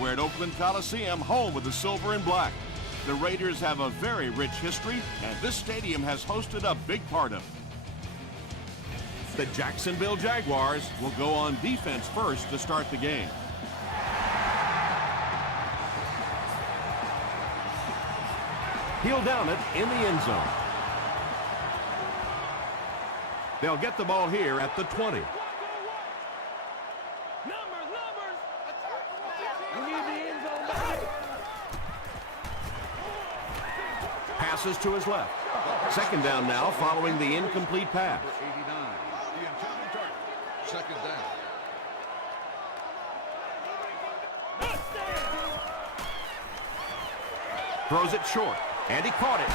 We're at Oakland Coliseum, home of the silver and black. The Raiders have a very rich history, and this stadium has hosted a big part of it. The Jacksonville Jaguars will go on defense first to start the game. He'll down it in the end zone. They'll get the ball here at the 20. Passes to his left. Second down now following the incomplete pass. Second down. Throws it short, and he caught it.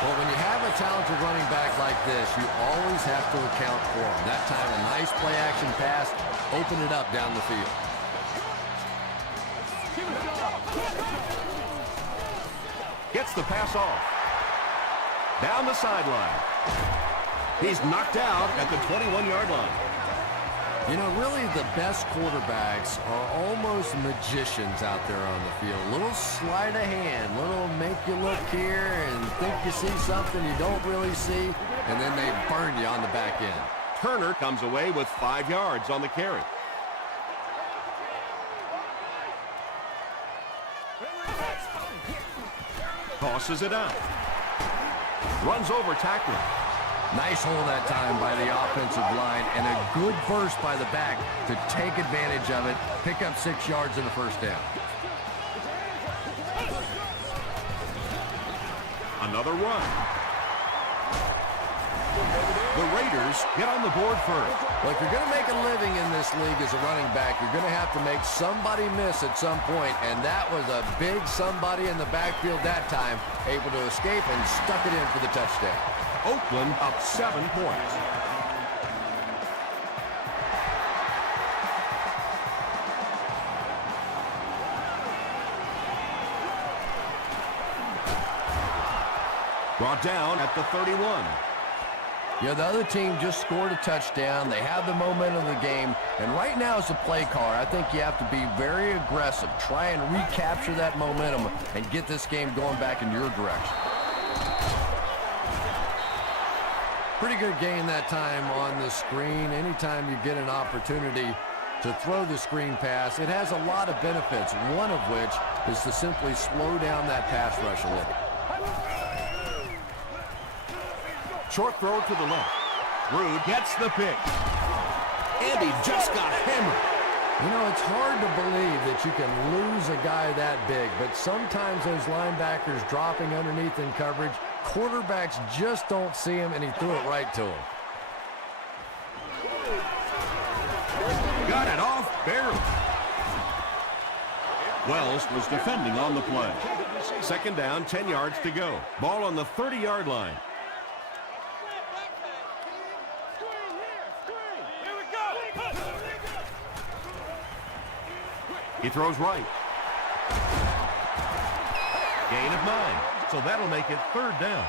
Well, when you have a talented running back like this, you always have to account for him. That time, a nice play-action pass, open it up down the field. Gets the pass off. Down the sideline. He's knocked out at the 21-yard line. You know, really the best quarterbacks are almost magicians out there on the field. A little sleight of hand, little make you look here and think you see something you don't really see, and then they burn you on the back end. Turner comes away with 5 yards on the carry. Tosses it out. Runs over tackler. Nice hold that time by the offensive line, and a good burst by the back to take advantage of it, pick up 6 yards in the first down. Another run. The Raiders get on the board first. Well, if you're going to make a living in this league as a running back, you're going to have to make somebody miss at some point, and that was a big somebody in the backfield that time, able to escape and stuck it in for the touchdown. Oakland up 7 points. Brought down at the 31. Yeah, the other team just scored a touchdown. They have the momentum of the game. And right now as a play caller, I think you have to be very aggressive. Try and recapture that momentum and get this game going back in your direction. Pretty good gain that time on the screen. Anytime you get an opportunity to throw the screen pass, it has a lot of benefits, one of which is to simply slow down that pass rush a little. Short throw to the left. Rude gets the pick. And he just got hammered. You know, it's hard to believe that you can lose a guy that big, but sometimes those linebackers dropping underneath in coverage, quarterbacks just don't see him, and he threw it right to him. Got it off barely. Wells was defending on the play. Second down, 10 yards to go. Ball on the 30-yard line. He throws right. Gain of 9. So that'll make it third down.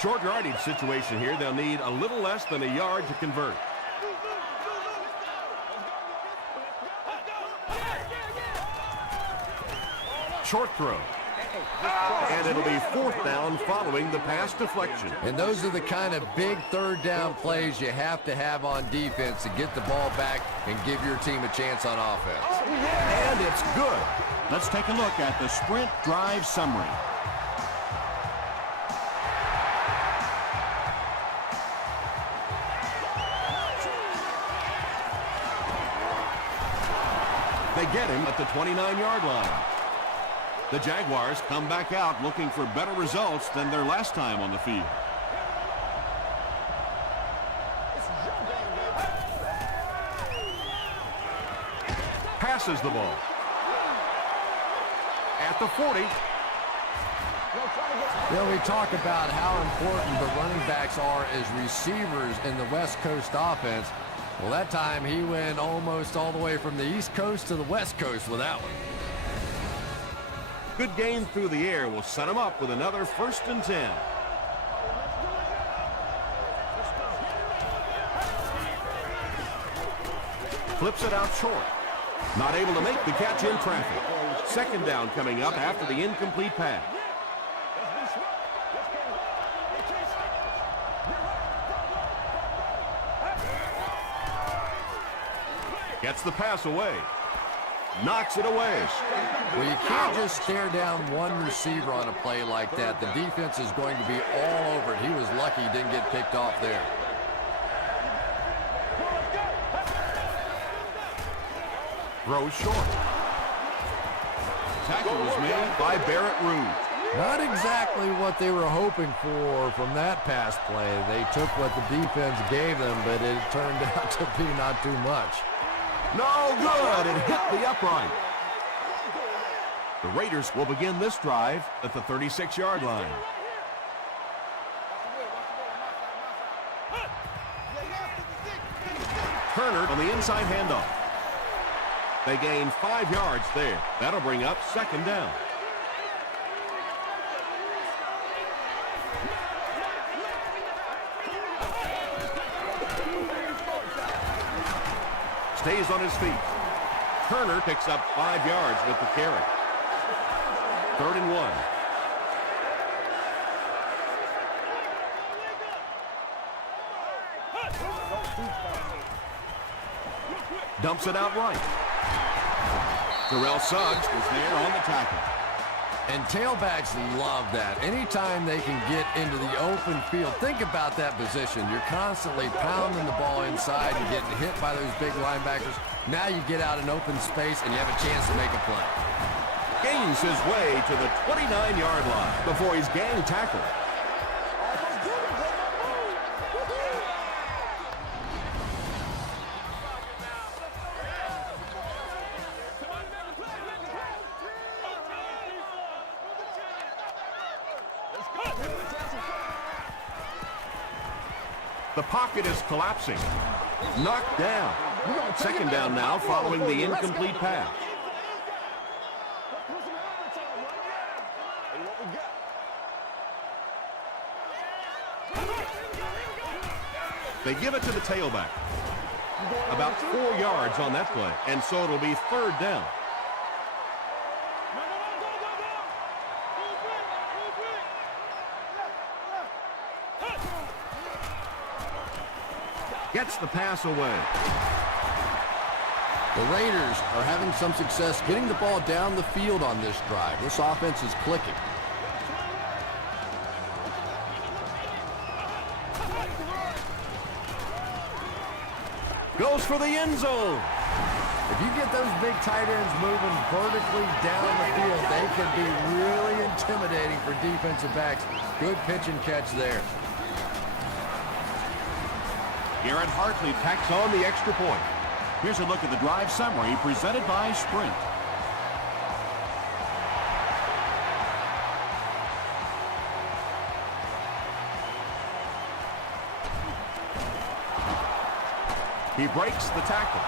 Short yardage situation here. They'll need a little less than a yard to convert. Short throw. And it'll be fourth down following the pass deflection. And those are the kind of big third down plays you have to have on defense to get the ball back and give your team a chance on offense. And it's good. Let's take a look at the sprint drive summary. They get him at the 29-yard line. The Jaguars come back out looking for better results than their last time on the field. Passes the ball. At the 40. You know, we talk about how important the running backs are as receivers in the West Coast offense. Well, that time he went almost all the way from the East Coast to the West Coast with that one. Good gain through the air will set him up with another 1st and 10. Flips it out short. Not able to make the catch in traffic. Second down coming up after the incomplete pass. Gets the pass away. Knocks it away. Well, you can't just stare down one receiver on a play like that. The defense is going to be all over it. He was lucky he didn't get picked off there. Throws short. Tackle was made by Barrett Rude. Not exactly what they were hoping for from that pass play. They took what the defense gave them, but it turned out to be not too much. No good. It hit the upright. The Raiders will begin this drive at the 36-yard line. Turner on the inside handoff. They gain 5 yards there. That'll bring up second down. Stays on his feet. Turner picks up 5 yards with the carry. 3rd and 1. Dumps it out right. Terrell Suggs was there on the tackle. And tailbacks love that. Anytime they can get into the open field, think about that position. You're constantly pounding the ball inside and getting hit by those big linebackers. Now you get out in open space and you have a chance to make a play. Gains his way to the 29-yard line before he's gang tackled. The pocket is collapsing. Knocked down. Second down now following the incomplete pass. They give it to the tailback. About 4 yards on that play, and so it'll be 3rd down. Gets the pass away. The Raiders are having some success getting the ball down the field on this drive. This offense is clicking. Goes for the end zone. If you get those big tight ends moving vertically down the field, they can be really intimidating for defensive backs. Good pitch and catch there. Garrett Hartley tacks on the extra point. Here's a look at the drive summary presented by Sprint. He breaks the tackle.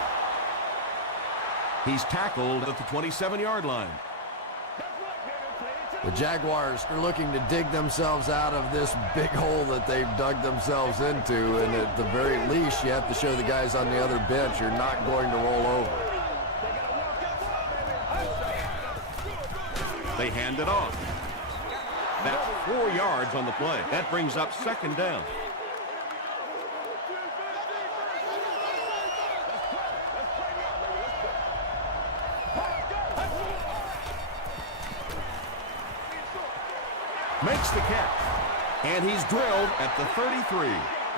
He's tackled at the 27-yard line. The Jaguars are looking to dig themselves out of this big hole that they've dug themselves into, and at the very least, you have to show the guys on the other bench you're not going to roll over. They hand it off. That's 4 yards on the play. That brings up second down. Makes the catch, and he's drilled at the 33.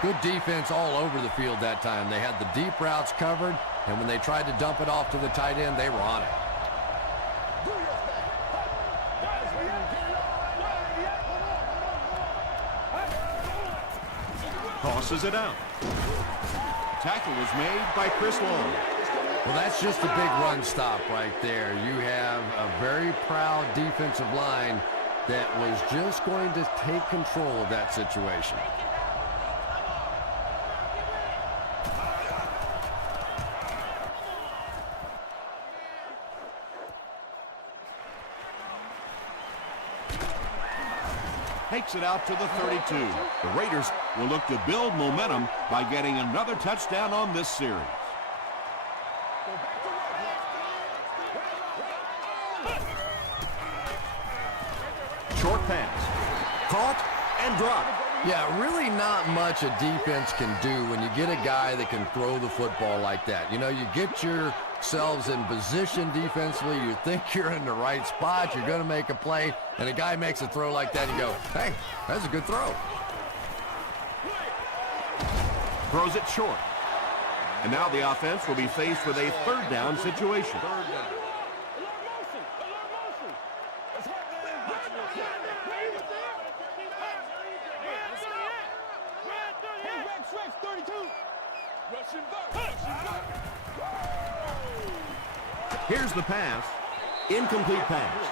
Good defense all over the field that time. They had the deep routes covered, and when they tried to dump it off to the tight end, they were on it. Tosses it out. Tackle was made by Chris Long. Well, that's just a big run stop right there. You have a very proud defensive line that was just going to take control of that situation. Takes it out to the 32. The Raiders will look to build momentum by getting another touchdown on this series. Short pass. Caught and dropped. Yeah, really not much a defense can do when you get a guy that can throw the football like that. You know, you get yourselves in position defensively. You think you're in the right spot. You're going to make a play, and a guy makes a throw like that, and you go, hey, that's a good throw. Throws it short. And now the offense will be faced with a third down situation. Here's the pass. Incomplete pass.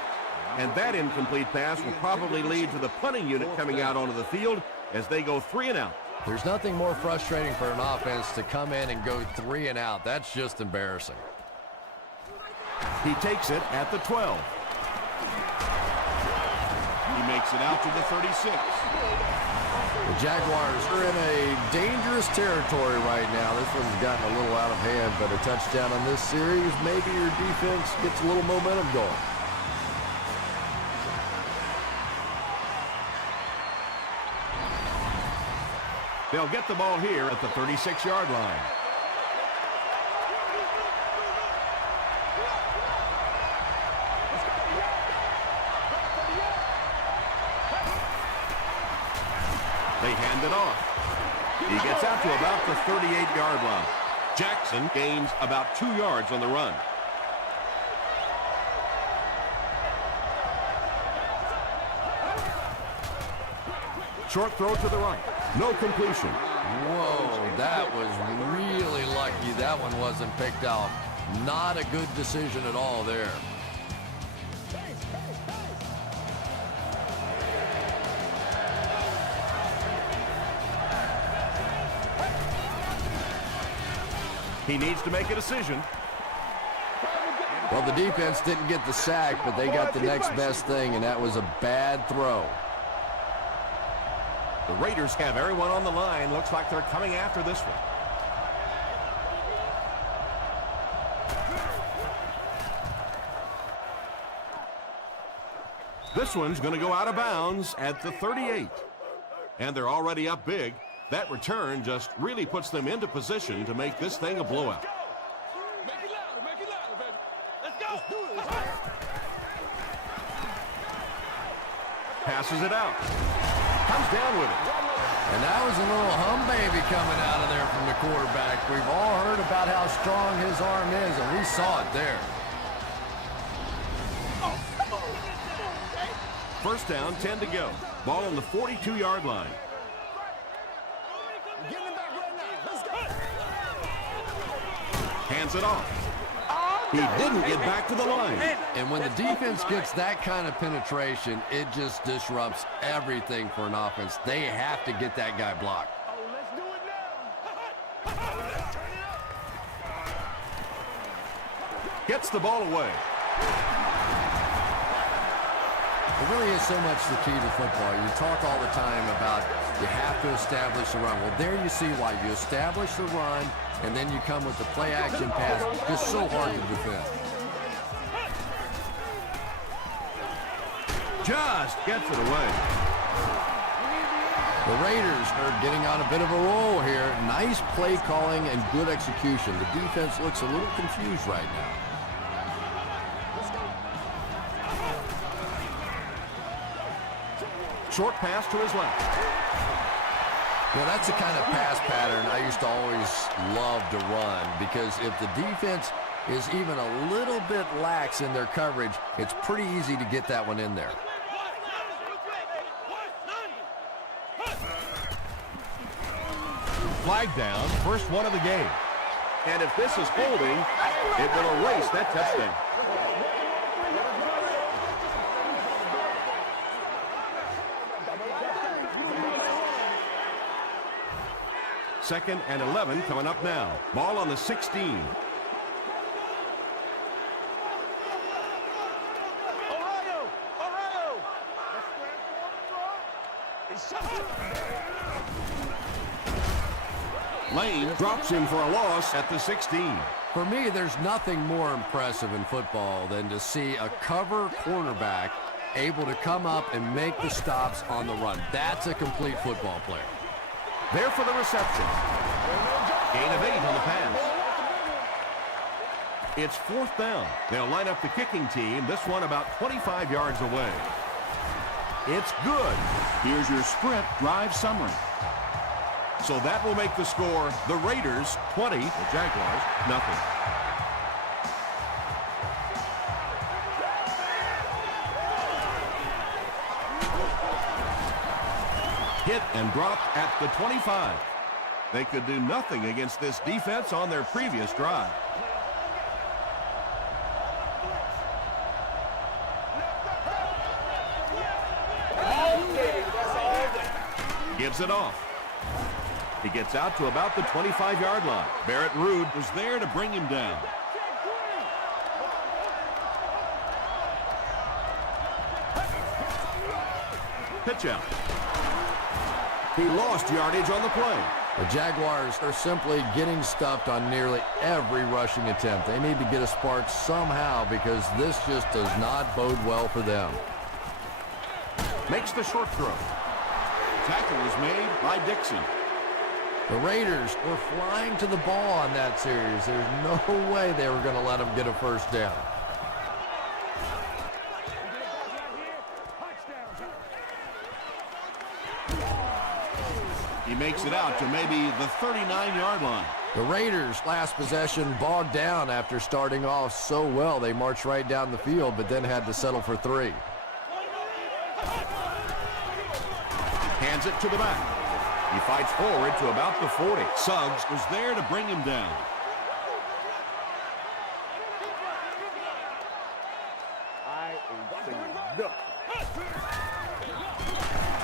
And that incomplete pass will probably lead to the punting unit coming out onto the field as they go 3 and out. There's nothing more frustrating for an offense to come in and go 3 and out. That's just embarrassing. He takes it at the 12. He makes it out to the 36. The Jaguars are in a dangerous territory right now. This one's gotten a little out of hand, but a touchdown on this series, maybe your defense gets a little momentum going. They'll get the ball here at the 36-yard line. They hand it off. He gets out to about the 38-yard line. Jackson gains about 2 yards on the run. Short throw to the right. No completion. Whoa, that was really lucky that one wasn't picked out. Not a good decision at all there. He needs to make a decision. Well, the defense didn't get the sack, but they got the next best thing, and that was a bad throw. The Raiders have everyone on the line. Looks like they're coming after this one. This one's going to go out of bounds at the 38. And they're already up big. That return just really puts them into position to make this thing a blowout. Make it louder, baby. Let's go. Passes it out. Comes down with it. And that was a little hum baby coming out of there from the quarterback. We've all heard about how strong his arm is, and we saw it there. First down, 10 to go. Ball on the 42-yard line. Hands it off. He didn't get back to the line. And when the defense gets that kind of penetration, it just disrupts everything for an offense. They have to get that guy blocked. Gets the ball away. It really is so much the key to football. You talk all the time about you have to establish the run. Well, there you see why. You establish the run, and then you come with the play-action pass. It's so hard to defend. Just gets it away. The Raiders are getting on a bit of a roll here. Nice play calling and good execution. The defense looks a little confused right now. Short pass to his left. Well, that's the kind of pass pattern I used to always love to run, because if the defense is even a little bit lax in their coverage, it's pretty easy to get that one in there. Flag down, first one of the game. And if this is holding, it will erase that touchdown. Second and 11 coming up now. Ball on the 16. Lane drops him for a loss at the 16. For me, there's nothing more impressive in football than to see a cover quarterback able to come up and make the stops on the run. That's a complete football player. There for the reception. Gain of 8 on the pass. It's 4th down. They'll line up the kicking team, this one about 25 yards away. It's good. Here's your sprint drive summary. So that will make the score the Raiders 20, the Jaguars nothing. Hit and dropped at the 25. They could do nothing against this defense on their previous drive. Gives it off. He gets out to about the 25-yard line. Barrett Ruud was there to bring him down. Pitch out. He lost yardage on the play. The Jaguars are simply getting stuffed on nearly every rushing attempt. They need to get a spark somehow because this just does not bode well for them. Makes the short throw. Tackle was made by Dixon. The Raiders were flying to the ball on that series. There's no way they were going to let them get a first down. He makes it out to maybe the 39-yard line. The Raiders' last possession bogged down after starting off so well. They marched right down the field, but then had to settle for 3. Hands it to the back. He fights forward to about the 40. Suggs was there to bring him down.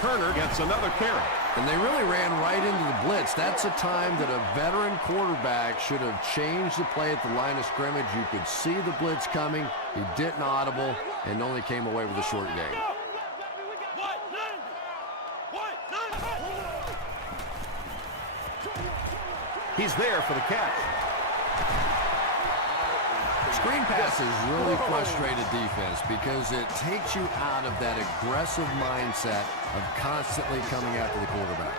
Turner gets another carry. And they really ran right into the blitz. That's a time that a veteran quarterback should have changed the play at the line of scrimmage. You could see the blitz coming. He didn't audible and only came away with a short gain. He's there for the catch. Screen passes really frustrate a defense because it takes you out of that aggressive mindset of constantly coming after the quarterback.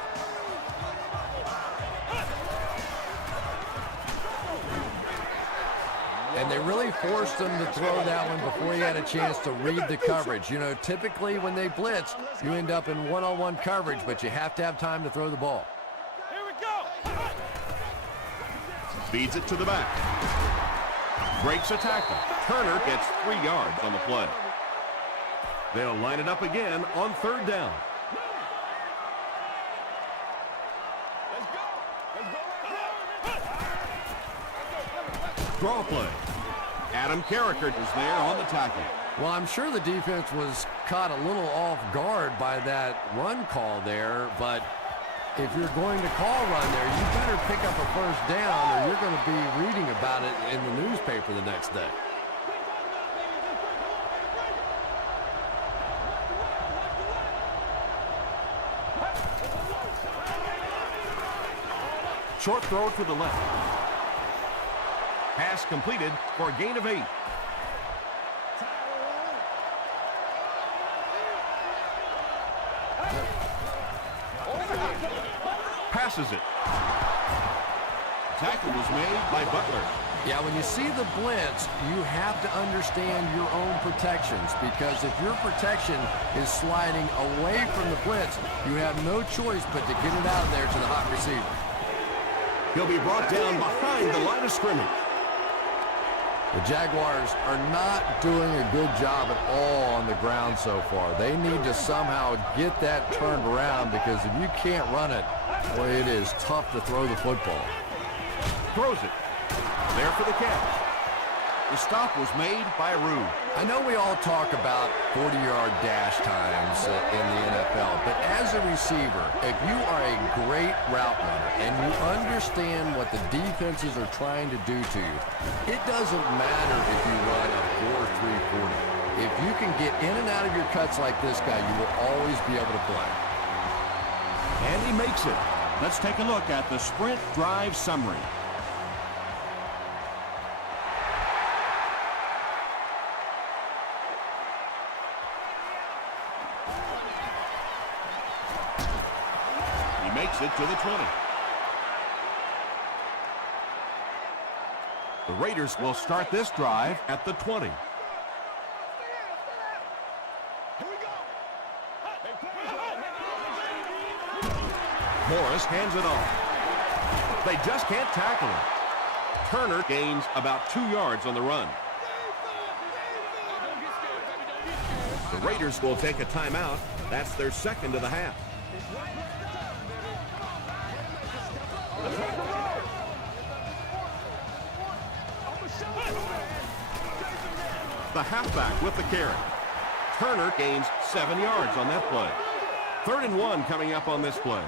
And they really forced him to throw that one before he had a chance to read the coverage. You know, typically when they blitz, you end up in one-on-one coverage, but you have to have time to throw the ball. Feeds it to the back. Breaks a tackle. Turner gets 3 yards on the play. They'll line it up again on 3rd down. Draw play. Adam Carricker is there on the tackle. Well, I'm sure the defense was caught a little off guard by that run call there, but if you're going to call run there, you better pick up a first down or you're going to be reading about it in the newspaper the next day. Short throw to the left. Pass completed for a gain of 8. Passes it. Tackle was made by Butler. Yeah, when you see the blitz, you have to understand your own protections because if your protection is sliding away from the blitz, you have no choice but to get it out of there to the hot receiver. He'll be brought down behind the line of scrimmage. The Jaguars are not doing a good job at all on the ground so far. They need to somehow get that turned around because if you can't run it, boy, it is tough to throw the football. Throws it. There for the catch. The stop was made by Ruud. I know we all talk about 40-yard dash times in the NFL, but as a receiver, if you are a great route runner and you understand what the defenses are trying to do to you, it doesn't matter if you run a 4.3 40. If you can get in and out of your cuts like this guy, you will always be able to play. And he makes it. Let's take a look at the sprint drive summary. takes it to the 20. The Raiders will start this drive at the 20. Morris hands it off. They just can't tackle him. Turner gains about 2 yards on the run. The Raiders will take a timeout. That's their second of the half. The halfback with the carry. Turner gains 7 yards on that play. 3rd and 1 coming up on this play.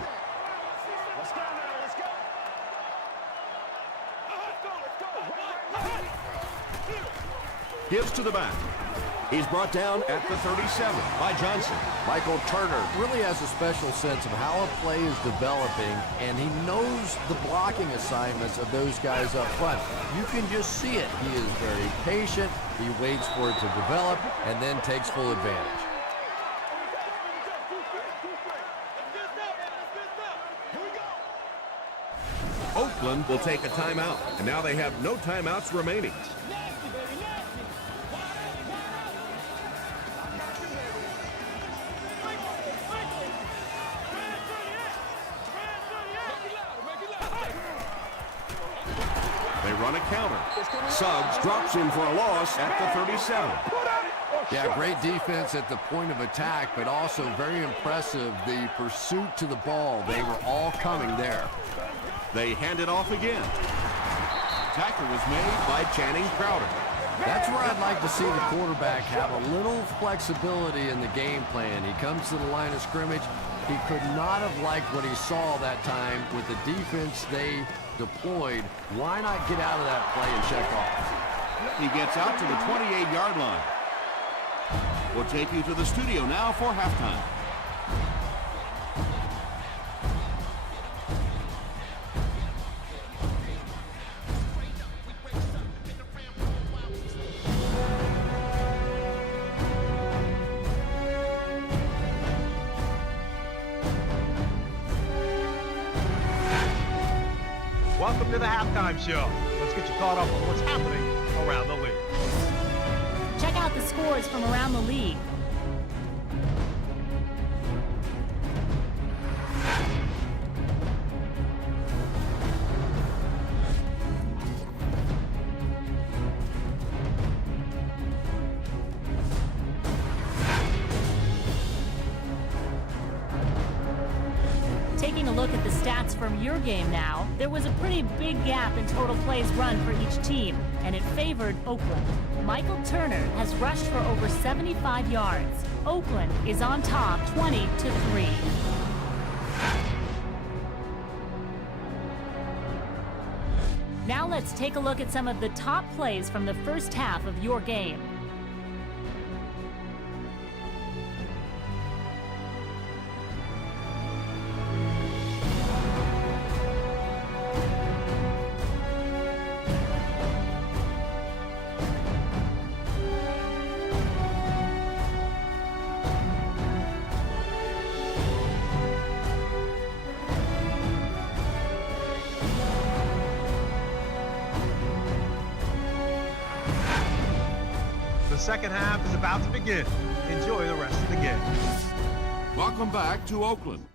Gives to the back. He's brought down at the 37 by Johnson. Michael Turner really has a special sense of how a play is developing, and he knows the blocking assignments of those guys up front. You can just see it. He is very patient. He waits for it to develop and then takes full advantage. Oakland will take a timeout, and now they have no timeouts remaining. They run a counter. Suggs drops in for a loss at the 37. Yeah, great defense at the point of attack, but also very impressive the pursuit to the ball. They were all coming there. They hand it off again. Tackle was made by Channing Crowder. That's where I'd like to see the quarterback have a little flexibility in the game plan. He comes to the line of scrimmage. He could not have liked what he saw that time with the defense they deployed. Why not get out of that play and check off? He gets out to the 28-yard line. We'll take you to the studio now for halftime. Welcome to the halftime show. Let's get you caught up on what's happening around the league. Check out the scores from around the league. Taking a look at the stats from your game now, there was a pretty big gap in total plays run for each team, and it favored Oakland. Michael Turner has rushed for over 75 yards. Oakland is on top 20-3. Now let's take a look at some of the top plays from the first half of your game. The second half is about to begin. Enjoy the rest of the game. Welcome back to Oakland.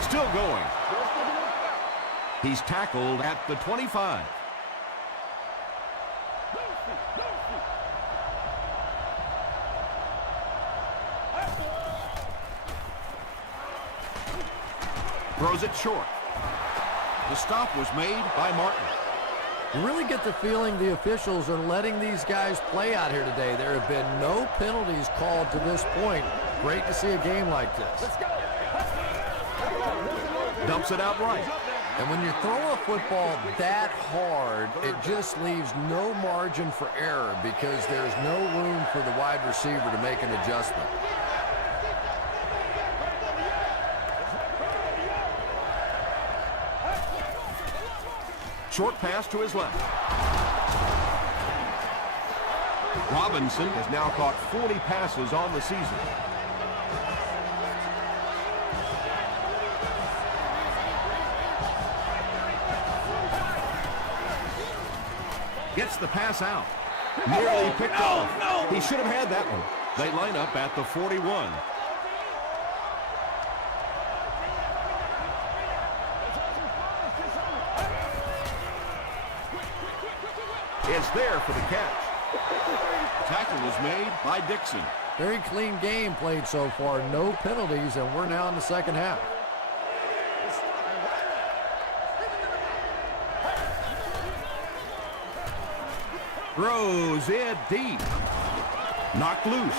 Still going. He's tackled at the 25. Throws it short. The stop was made by Martin. You really get the feeling the officials are letting these guys play out here today. There have been no penalties called to this point. Great to see a game like this. Dumps it out right. And when you throw a football that hard, it just leaves no margin for error because there's no room for the wide receiver to make an adjustment. Short pass to his left. Robinson has now caught 40 passes on the season. Gets the pass out. Nearly picked off. He should have had that one. They line up at the 41. It's there for the catch. Tackle was made by Dixon. Very clean game played so far. No penalties, and we're now in the second half. Throws it deep. Knocked loose.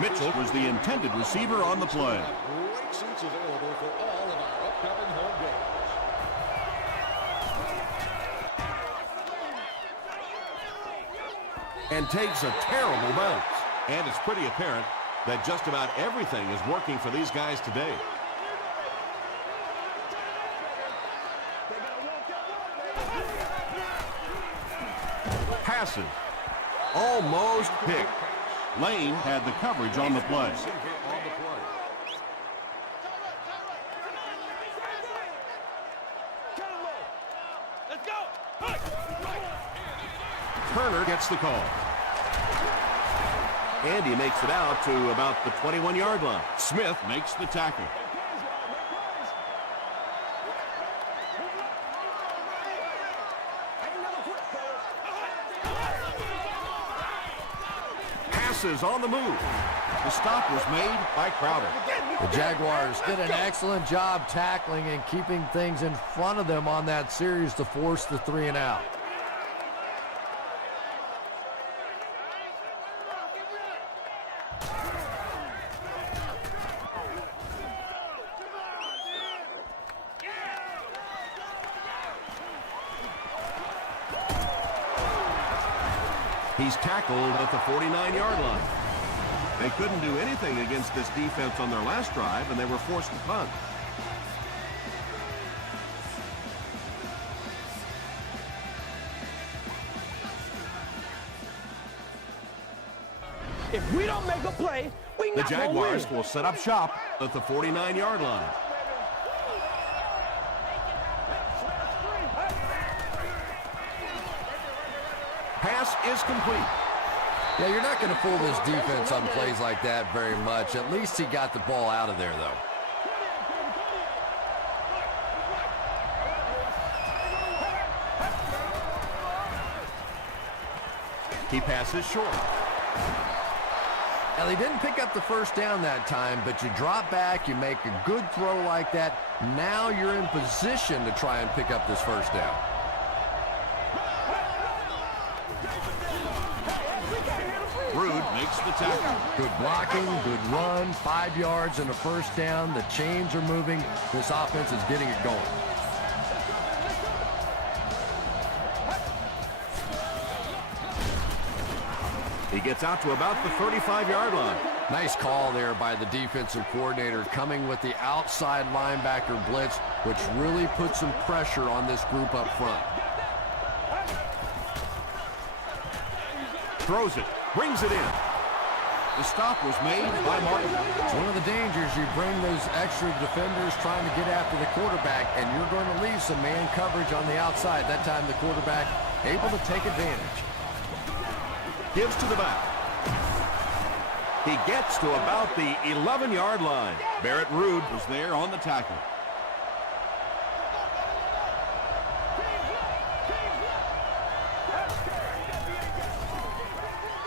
Mitchell was the intended receiver on the play. Great seats available for all of our upcoming home games. And takes a terrible bounce. And it's pretty apparent that just about everything is working for these guys today. Passes. Almost picked. Lane had the coverage on the play. Let's go! Turner gets the call. And he makes it out to about the 21-yard line. Smith makes the tackle. Passes on the move. The stop was made by Crowder. The Jaguars did an excellent job tackling and keeping things in front of them on that series to force the 3 and out. He's tackled at the 49-yard line. They couldn't do anything against this defense on their last drive, and they were forced to punt. If we don't make a play, we The not gonna Jaguars win. will set up shop at the 49-yard line. Pass is complete. Yeah, you're not going to fool this defense on plays like that very much. At least he got the ball out of there, though. He passes short. Now, they didn't pick up the first down that time, but you drop back, you make a good throw like that. Now you're in position to try and pick up this first down. Rude makes the tackle. Good blocking, good run, 5 yards and a first down. The chains are moving. This offense is getting it going. He gets out to about the 35-yard line. Nice call there by the defensive coordinator, coming with the outside linebacker blitz, which really puts some pressure on this group up front. Throws it, brings it in. The stop was made by Martin. It's one of the dangers. You bring those extra defenders trying to get after the quarterback, and you're going to leave some man coverage on the outside. That time the quarterback able to take advantage. Gives to the back. He gets to about the 11-yard line. Barrett Rude was there on the tackle.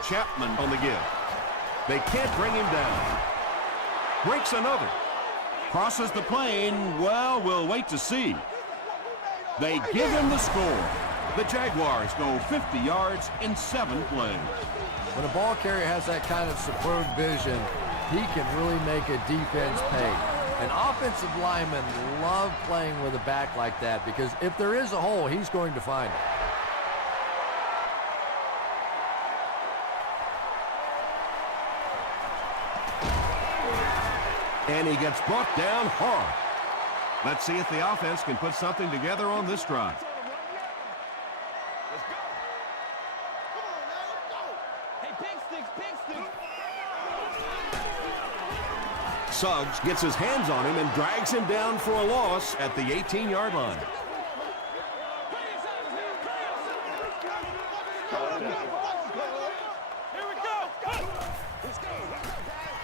Chapman on the give. They can't bring him down. Breaks another. Crosses the plane. Well, we'll wait to see. They give him the score. The Jaguars go 50 yards in 7 plays. When a ball carrier has that kind of superb vision, he can really make a defense pay. And offensive linemen love playing with a back like that because if there is a hole, he's going to find it. And he gets brought down hard. Let's see if the offense can put something together on this drive. Suggs gets his hands on him and drags him down for a loss at the 18-yard line.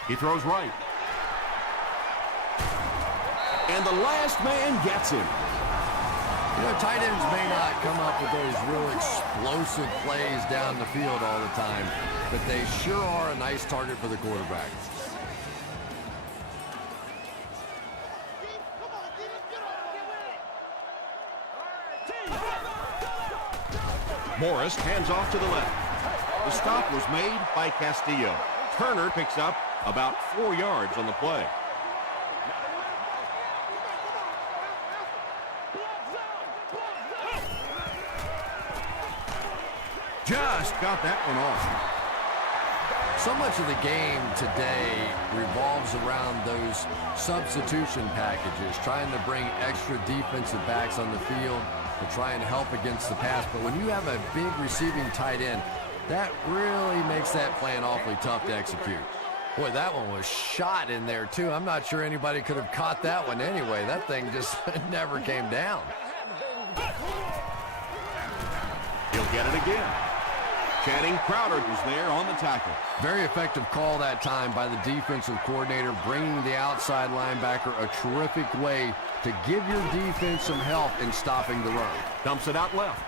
He throws right. And the last man gets him. You know, tight ends may not come up with those real explosive plays down the field all the time, but they sure are a nice target for the quarterback. Morris hands off to the left. The stop was made by Castillo. Turner picks up about 4 yards on the play. Just got that one off. So much of the game today revolves around those substitution packages, trying to bring extra defensive backs on the field to try and help against the pass. But when you have a big receiving tight end, that really makes that plan awfully tough to execute. Boy, that one was shot in there, too. I'm not sure anybody could have caught that one anyway. That thing just never came down. He'll get it again. Channing Crowder was there on the tackle. Very effective call that time by the defensive coordinator, bringing the outside linebacker a terrific way to give your defense some help in stopping the run. Dumps it out left.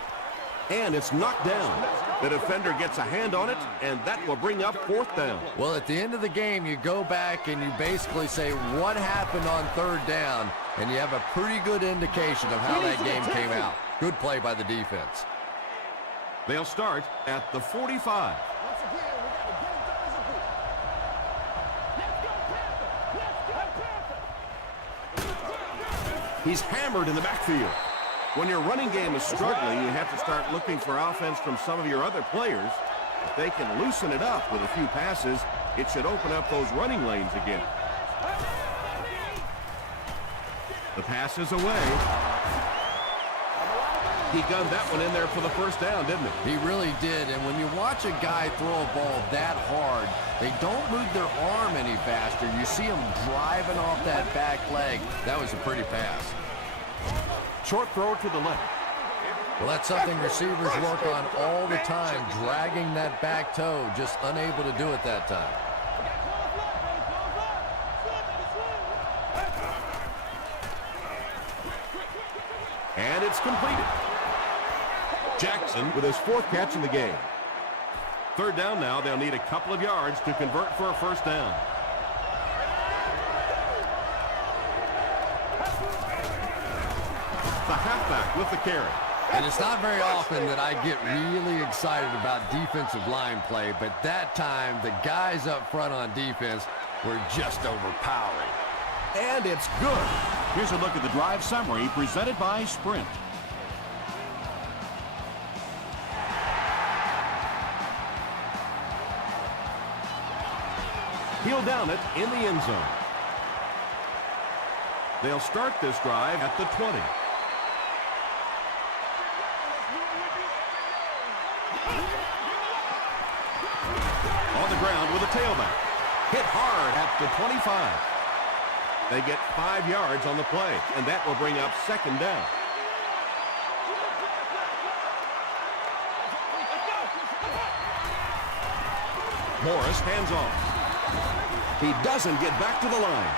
And it's knocked down. The defender gets a hand on it, and that will bring up 4th down. Well, at the end of the game, you go back and you basically say what happened on 3rd down, and you have a pretty good indication of how that game came out. Good play by the defense. They'll start at the 45. He's hammered in the backfield. When your running game is struggling, you have to start looking for offense from some of your other players. If they can loosen it up with a few passes, it should open up those running lanes again. The pass is away. He gunned that one in there for the 1st down, didn't he? He really did, and when you watch a guy throw a ball that hard, they don't move their arm any faster. You see him driving off that back leg. That was a pretty pass. Short throw to the left. Well, that's something receivers work on all the time, dragging that back toe, just unable to do it that time. And it's completed. Jackson with his 4th catch in the game. 3rd down now. They'll need a couple of yards to convert for a 1st down. The halfback with the carry. And it's not very often that I get really excited about defensive line play, but that time the guys up front on defense were just overpowering. And it's good. Here's a look at the drive summary presented by Sprint. He'll down it in the end zone. They'll start this drive at the 20. On the ground with a tailback. Hit hard at the 25. They get 5 yards on the play, and that will bring up 2nd down. Morris hands off. He doesn't get back to the line.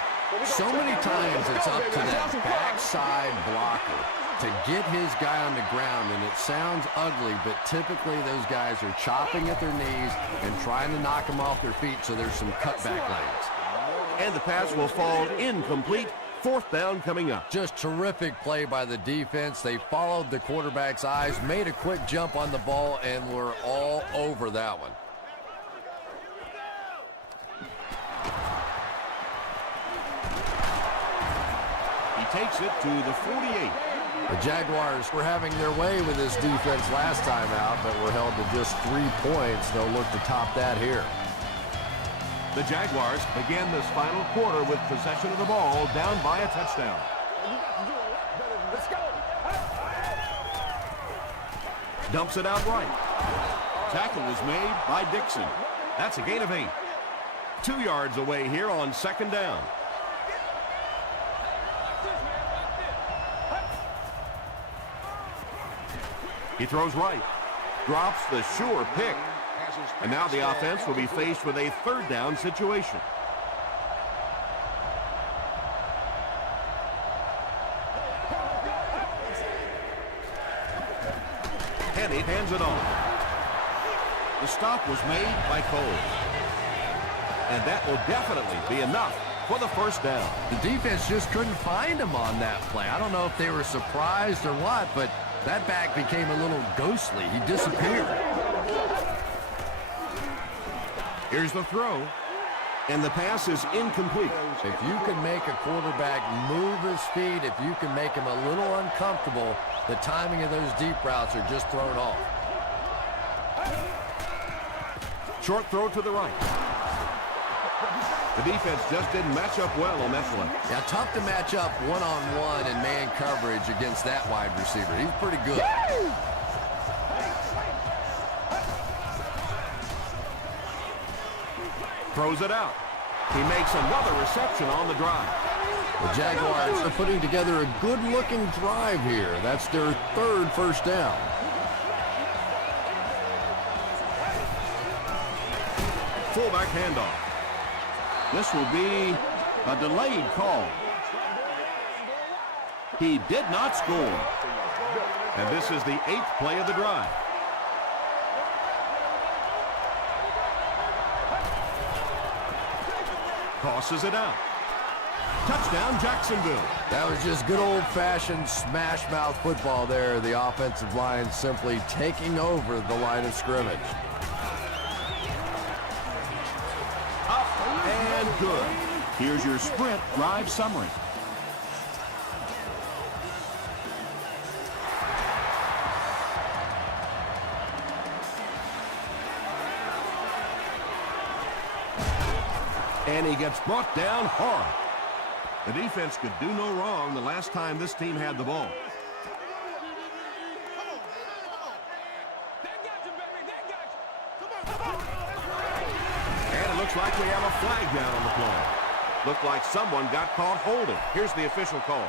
So many times it's up to that backside blocker to get his guy on the ground, and it sounds ugly, but typically those guys are chopping at their knees and trying to knock them off their feet, so there's some cutback lanes. And the pass will fall incomplete. 4th down coming up. Just terrific play by the defense. They followed the quarterback's eyes, made a quick jump on the ball, and were all over that one. He takes it to the 48. The Jaguars were having their way with this defense last time out, but were held to just 3 points. They'll look to top that here. The Jaguars begin this final quarter with possession of the ball, down by a touchdown. Let's go. Dumps it out right. Tackle was made by Dixon. That's a gain of 8. 2 yards away here on second down. He throws right. Drops the sure pick. And now the offense will be faced with a third down situation. Henny hands it on. The stop was made by Cole. And that will definitely be enough for the first down. The defense just couldn't find him on that play. I don't know if they were surprised or what, but that back became a little ghostly. He disappeared. Here's the throw. And the pass is incomplete. If you can make a quarterback move his feet, if you can make him a little uncomfortable, the timing of those deep routes are just thrown off. Short throw to the right. The defense just didn't match up well on that play. Yeah, tough to match up one-on-one in man coverage against that wide receiver. He's pretty good. Throws it out. He makes another reception on the drive. The Jaguars are putting together a good-looking drive here. That's their third first down. Fullback handoff. This will be a delayed call. He did not score. And this is the 8th play of the drive. Tosses it out. Touchdown, Jacksonville. That was just good old-fashioned smash-mouth football there. The offensive line simply taking over the line of scrimmage. Up and good. Here's your sprint drive summary. And he gets brought down hard. The defense could do no wrong the last time this team had the ball. And it looks like we have a flag down on the play. Looked like someone got caught holding. Here's the official call.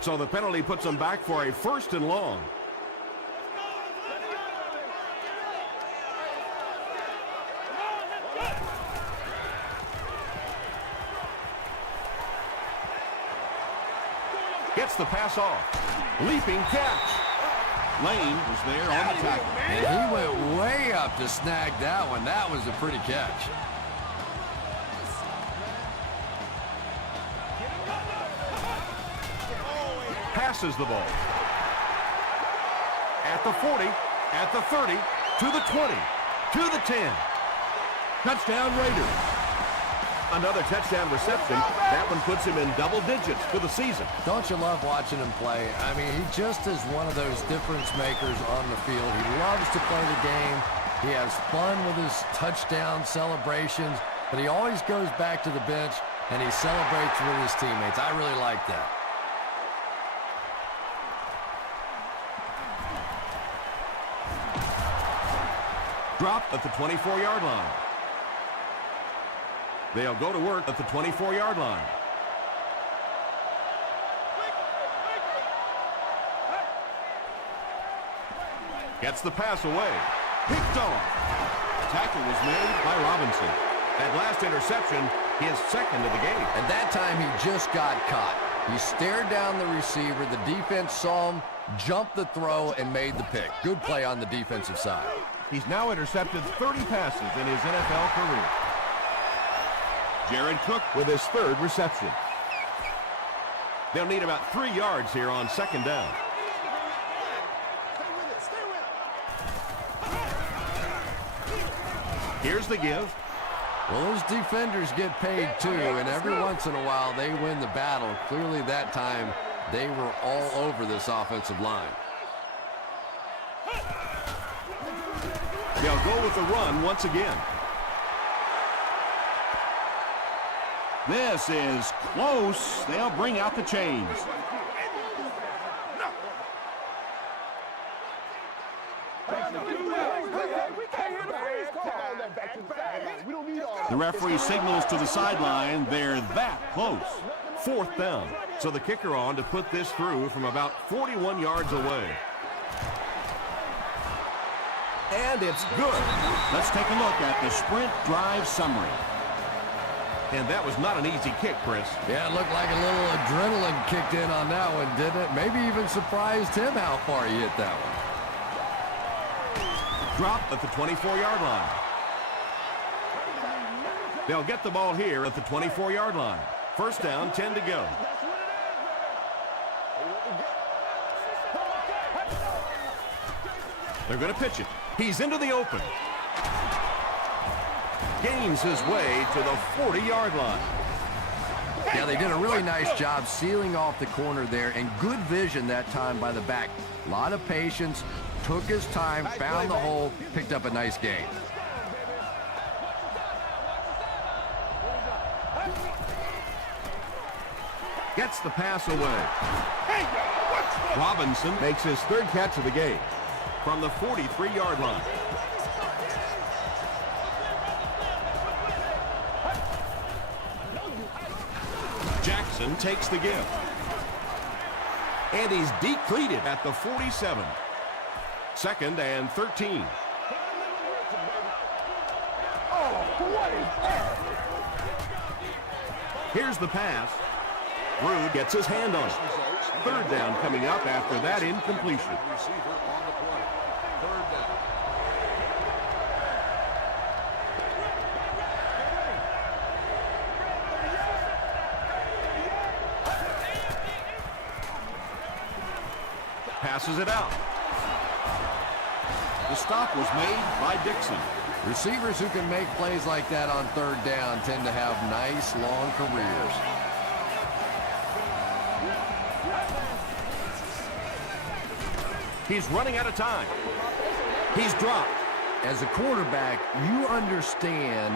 So the penalty puts them back for a 1st and long. Gets the pass off. Leaping catch. Lane was there on the tackle. And he went way up to snag that one. That was a pretty catch. Passes the ball. At the 40, at the 30, to the 20, to the 10. Touchdown Raiders. Another touchdown reception. That one puts him in double digits for the season. Don't you love watching him play? I mean, he just is one of those difference makers on the field. He loves to play the game. He has fun with his touchdown celebrations, but he always goes back to the bench and he celebrates with his teammates. I really like that. Drop at the 24-yard line. They'll go to work at the 24-yard line. Gets the pass away. Picked off. Tackle was made by Robinson. That last interception, his 2nd of the game. And that time he just got caught. He stared down the receiver. The defense saw him, jumped the throw, and made the pick. Good play on the defensive side. He's now intercepted 30 passes in his NFL career. Jared Cook with his 3rd reception. They'll need about 3 yards here on 2nd down. Here's the give. Well, those defenders get paid too, and every once in a while they win the battle. Clearly that time they were all over this offensive line. They'll go with the run once again. This is close. They'll bring out the chains. The referee signals to the sideline. They're that close. 4th down. So the kicker on to put this through from about 41 yards away. And it's good. Let's take a look at the sprint drive summary. And that was not an easy kick, Chris. Yeah, it looked like a little adrenaline kicked in on that one, didn't it? Maybe even surprised him how far he hit that one. Drop at the 24-yard line. They'll get the ball here at the 24-yard line. 1st down, 10 to go. They're going to pitch it. He's into the open. Gains his way to the 40-yard line. Yeah, they did a really nice job sealing off the corner there, and good vision that time by the back. A lot of patience, took his time, found the hole, picked up a nice gain. Gets the pass away. Robinson makes his 3rd catch of the game from the 43-yard line. Jackson takes the give. And he's depleted at the 47. 2nd and 13. Here's the pass. Rude gets his hand on it. 3rd down coming up after that incompletion. Receiver on the play. 3rd down. Passes it out. The stop was made by Dixon. Receivers who can make plays like that on 3rd down tend to have nice, long careers. He's running out of time. He's dropped. As a quarterback, you understand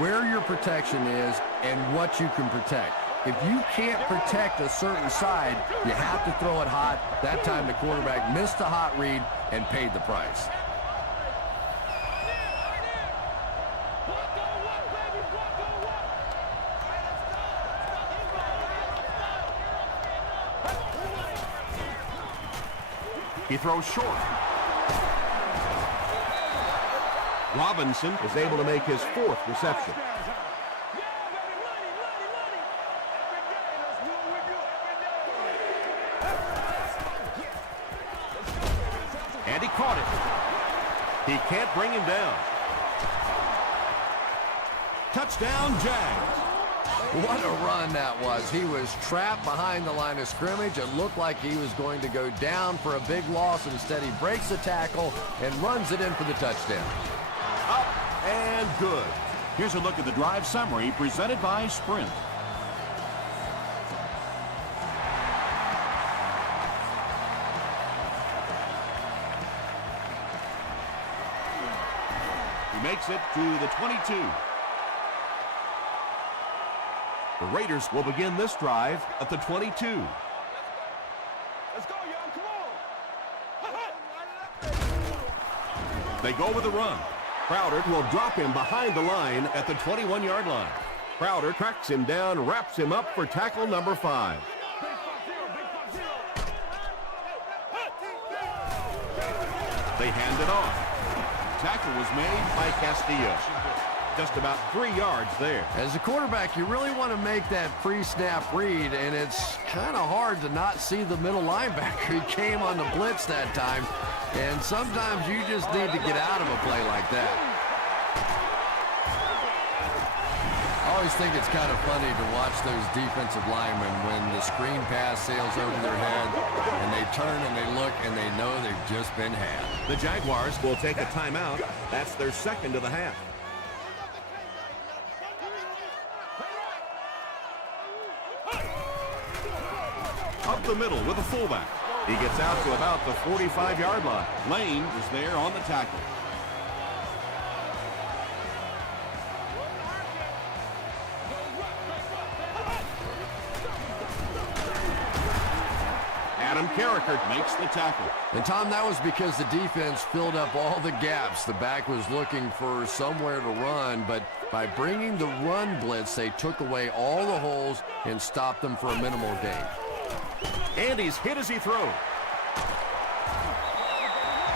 where your protection is and what you can protect. If you can't protect a certain side, you have to throw it hot. That time the quarterback missed a hot read and paid the price. He throws short. Robinson is able to make his 4th reception. And he caught it. He can't bring him down. Touchdown, Jags. What a run that was. He was trapped behind the line of scrimmage. It looked like he was going to go down for a big loss. Instead, he breaks the tackle and runs it in for the touchdown. Up and good. Here's a look at the drive summary presented by Sprint. He makes it to the 22. The Raiders will begin this drive at the 22. Let's go, y'all. Come on. They go with a run. Crowder will drop him behind the line at the 21-yard line. Crowder tracks him down, wraps him up for tackle number 5. They hand it off. Tackle was made by Castillo. Just about 3 yards there. As a quarterback, you really want to make that pre-snap read, and it's kind of hard to not see the middle linebacker. He came on the blitz that time, and sometimes you just need to get out of a play like that. I always think it's kind of funny to watch those defensive linemen when the screen pass sails over their head, and they turn and they look, and they know they've just been had. The Jaguars will take a timeout. That's their 2nd of the half. Up the middle with a fullback. He gets out to about the 45-yard line. Lane is there on the tackle. Adam Carricker makes the tackle. And, Tom, that was because the defense filled up all the gaps. The back was looking for somewhere to run, but by bringing the run blitz, they took away all the holes and stopped them for a minimal gain. And he's hit as he throws.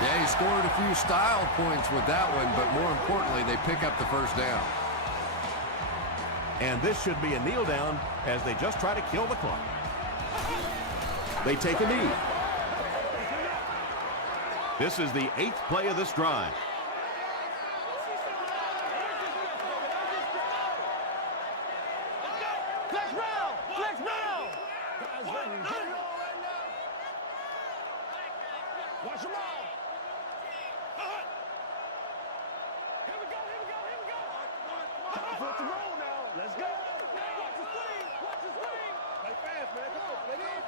Yeah, he scored a few style points with that one, but more importantly, they pick up the first down. And this should be a kneel down as they just try to kill the clock. They take a knee. This is the 8th play of this drive. Flex round! Flex round! Watch them all! Here we go, here we go, here we go! Time for it to roll now. Let's go! Watch the swing! Watch the swing! Play fast, man. Come on, play easy.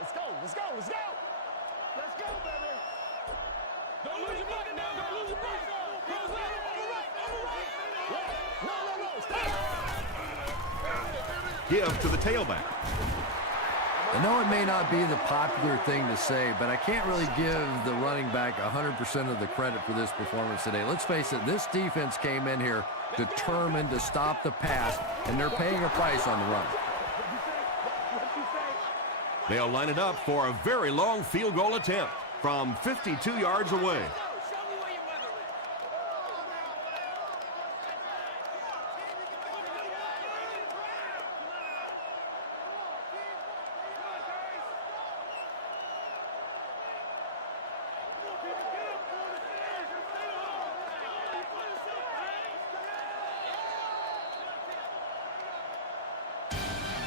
Let's go, let's go, let's go! Let's go, baby! Don't lose your button now! Don't lose your button! Close out! No, stop! Give to the tailback. I know it may not be the popular thing to say, but I can't really give the running back 100% of the credit for this performance today. Let's face it, this defense came in here determined to stop the pass, and they're paying a price on the run. They'll line it up for a very long field goal attempt from 52 yards away.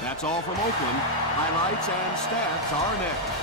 That's all from Oakland. Highlights and stats are next.